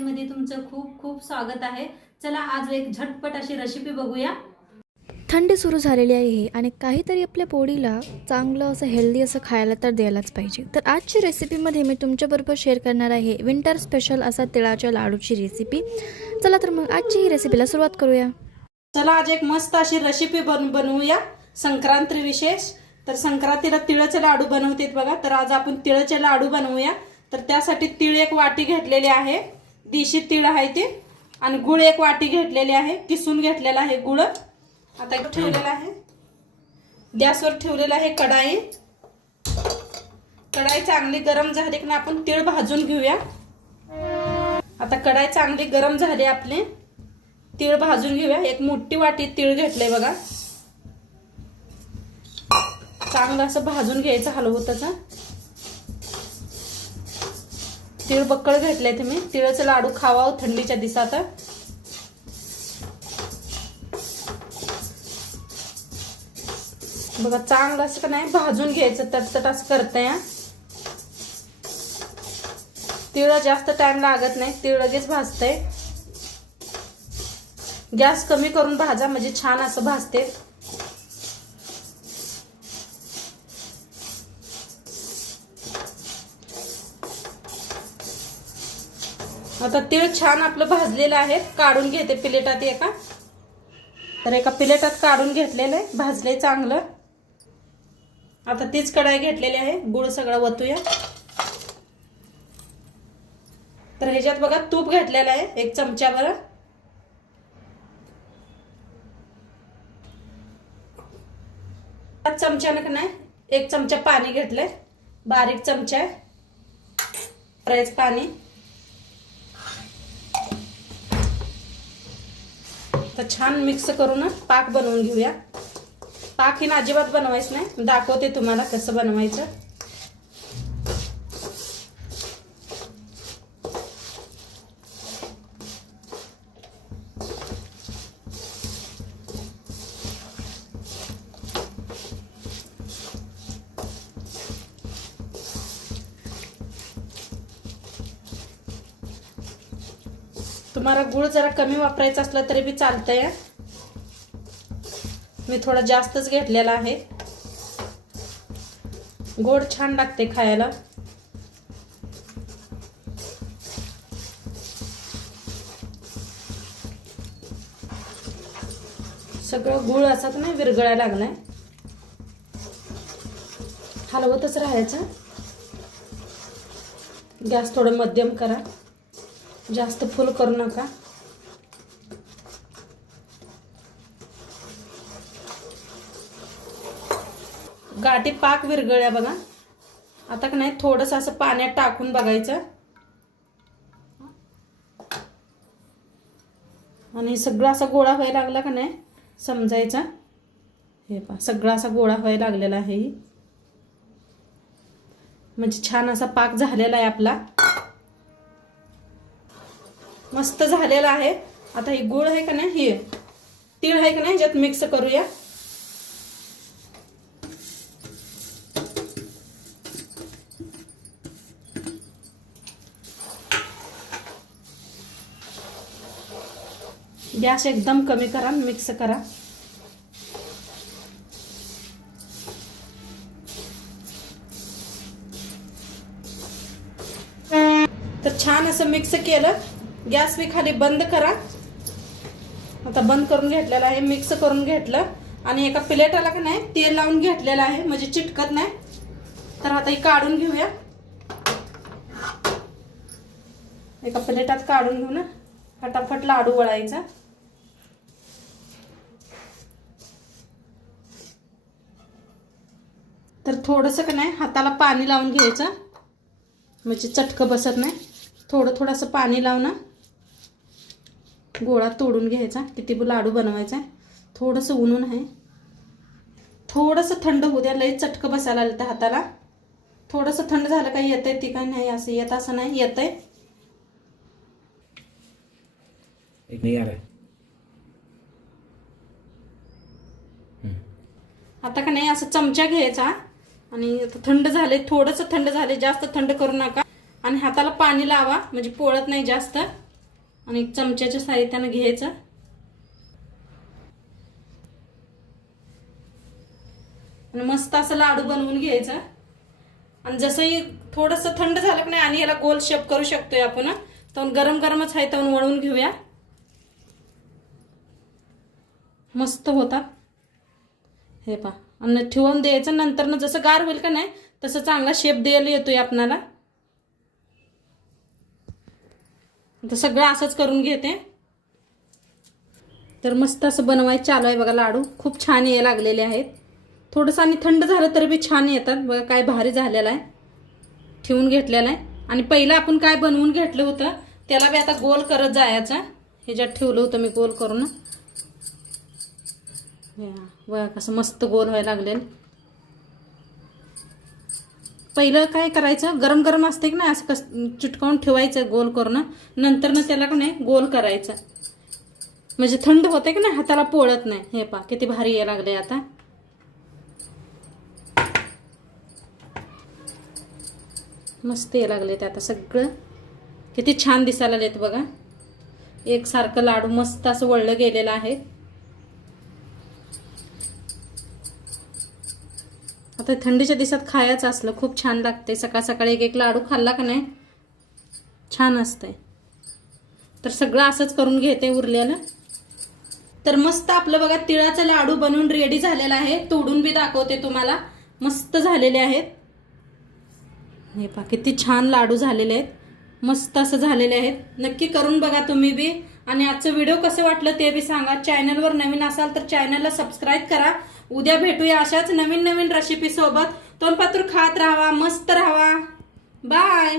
मध्ये तुमचं खूप खूप स्वागत आहे। चला आज एक झटपट अशी रेसिपी बघूया। थंडी सुरू झालेली आहे आणि काहीतरी आपल्या बॉडीला चांगलं असं हेल्दी असं खायला तर द्यायलाच पाहिजे। तर आजची रेसिपीमध्ये मी तुमच्याबरोबर शेअर करणार आहे विंटर स्पेशल असा तिळाच्या लाडूची रेसिपी। चला तर मग आजची ही रेसिपीला सुरुवात करूया। चला आज एक मस्त अशी रेसिपी बनवूया संक्रांती विशेष। तर संक्रांतीला तिळाचे लाडू बनवतात बघा, तर आज आपण तिळाचे लाडू बनवूया। तर त्यासाठी तीळ एक वाटी घेतलेले आहे, देशी तीळ आहे ते, आणि गुळ एक वाटी घेतलेले आहे, किसून घेतलेला आहे गुळ। आता एक ठेवलेला आहे, गॅसवर ठेवलेला आहे कढाई। कढाई चांगली गरम झाली की आपण तीळ भाजून घेऊया। आता कढाई चांगली गरम झाली, आपले तीळ भाजून घेऊया। एक मोठी वाटी तीळ घेतलंय बघा, चांगलं असं भाजून घ्यायचं हलवताच। तीळ बक्कळ घेतलंय तुम्ही, तिळाचे लाडू खावाव थंडीच्या दिवसात। बघा चांगलं असं का नाही भाजून घ्यायचं, तटतट असं करते। तीळ जास्त टाइम लागत नाही, तीळ लगेच भाजते। गॅस कमी करून भाजा म्हणजे छान असं भाजते। आता तीळ छान आपलं भाजलेलं आहे, काढून घेते प्लेटात एका। तर एका प्लेटात काढून घेतलेलं आहे, भाजले चांगलं। आता तीच कढाई घेतलेली आहे, गुळ सगळा वतूया। तर ह्याच्यात बघा तूप घेतलेलं आहे 1 चमचाभर। चमच्यानं नाही 1 चमचा पाणी घेतलंय, बारीक चमचा आहे करायचं पाणी। तर छान मिक्स करून पाक बनवून घेऊया। पाक ही अजिबात बनवायचं नाही, दाखवते तुम्हाला कसं बनवायचं। तुम्हाला गुळ जरा कमी वापरायचा असला तरी बी चालतंय, मी थोडा जास्तच घेतलेला आहे। गोड छान लागते खायला। सगळं गुळ असत नाही विरघळायला लागलाय, हलवतच राहायचं। गॅस थोडं मध्यम करा, जास्त फुल करू नका। गाठी पाक विरघळल्या बघा। आता का नाही थोडंसं असं पाण्यात टाकून बघायचं, आणि सगळा असा गोळा व्हायला लागला का नाही समजायचा। हे पहा सगळा असा गोळा व्हायला लागलेला आहे, म्हणजे छान असा पाक झालेला आहे आपला, मस्त झालेला आहे। आता ही गुळ आहे का नाही, हे तीळ आहे का नाही, ह्याच्यात मिक्स करूया। गॅस एकदम कमी करा, मिक्स करा। तर छान असं मिक्स केलं, गॅस बी खाली बंद करा। आता बंद करून घेतलेला आहे, मिक्स करून घेतलं, आणि एका प्लेटाला का नाही तेल लावून घेतलेलं आहे म्हणजे चिटकत नाही। तर आता हे काढून घेऊया, एका प्लेटात काढून घेऊ ना, फटाफट लाडू वळायचा। तर थोडंसं का नाही हाताला पाणी लावून घ्यायचं, म्हणजे चटकं बसत नाही। थोडं थोडंसं पाणी लावून गोळा तोडून घ्यायचा। किती लाडू बनवायचा, थोडंसं ऊन आहे, थोडंसं थंड होऊ द्या, लई चटकं बसायला लागलं हाताला। थोडंसं थंड झालं काही येतंय ती काय नाही, असं येत असं नाही येतंय। आता का नाही असं चमचा घ्यायचा, आणि थंड झाले, थोडंसं थंड झाले, जास्त थंड करू नका, आणि हाताला पाणी लावा म्हणजे पोळत नाही जास्त। आणि चमच्याच्या साह्याने घ्यायचं आणि मस्त असं लाडू बनवून घ्यायचं. आणि जसंही थोडंसं थंड झालं की नाही आणि याला गोल शेप करू शकतोय आपण. तर गरम गरमच आहे तर वळून घेऊया. मस्त होतात हे पहा. आणि ठेवून द्यायचं. नंतर जसं गार होईल का नाही तसं चांगला शेप द्यायला येतोय आपणाला. तर सगळं असंच करून घेते. तर मस्त असं बनवायचं चालू आहे बघा. लाडू खूप छान यायला लागलेले आहेत. थोडंसं आणि थंड झालं तरी बी छान येतात बघा. काय भारी झालेलं आहे. ठेवून घेतलेलं आहे. आणि पहिलं आपण काय बनवून घेतलं होतं त्याला बी आता गोल करत जायचं. ह्याच्यात ठेवलं होतं मी गोल करून. बघा कसं मस्त गोल व्हायला लागलेलं. पहिलं काय करायचं गरम गरम असते की नाही असं चिटकावून ठेवायचं गोल करून. नंतर त्याला का नाही गोल करायचं म्हणजे थंड होते की नाही हाताला पोळत नाही. हे पहा किती भारी यायला लागले आता. मस्त यायला लागले ते आता. सगळं किती छान दिसायला लागलेत बघा. एकसारखं लाडू मस्त असं वळलं गेलेलं आहे. आता थंडीच्या दिवसात खायचं असलं खूप छान लागते. सकाळ सकाळी एक एक लाडू खाल्ला का नाही छान असतंय. तर सगळं असंच करून घेते उरलेलं. तर मस्त आपलं बघा तिळाचा लाडू बनवून रेडी झालेला आहे. तोडून बी दाखवते तुम्हाला. मस्त झालेले आहेत. हे पहा किती छान लाडू झालेले आहेत. मस्त असं झालेले आहेत. नक्की करून बघा तुम्ही बी. आणि आजचं व्हिडिओ कसं वाटलं ते बी सांगा. चॅनलवर नवीन असाल तर चॅनलला सबस्क्राईब करा. उद्या भेटूया अशाच नवीन नवीन रेसिपी सोबत. तोंडपात्र खात राहावा. मस्त राहावा. बाय.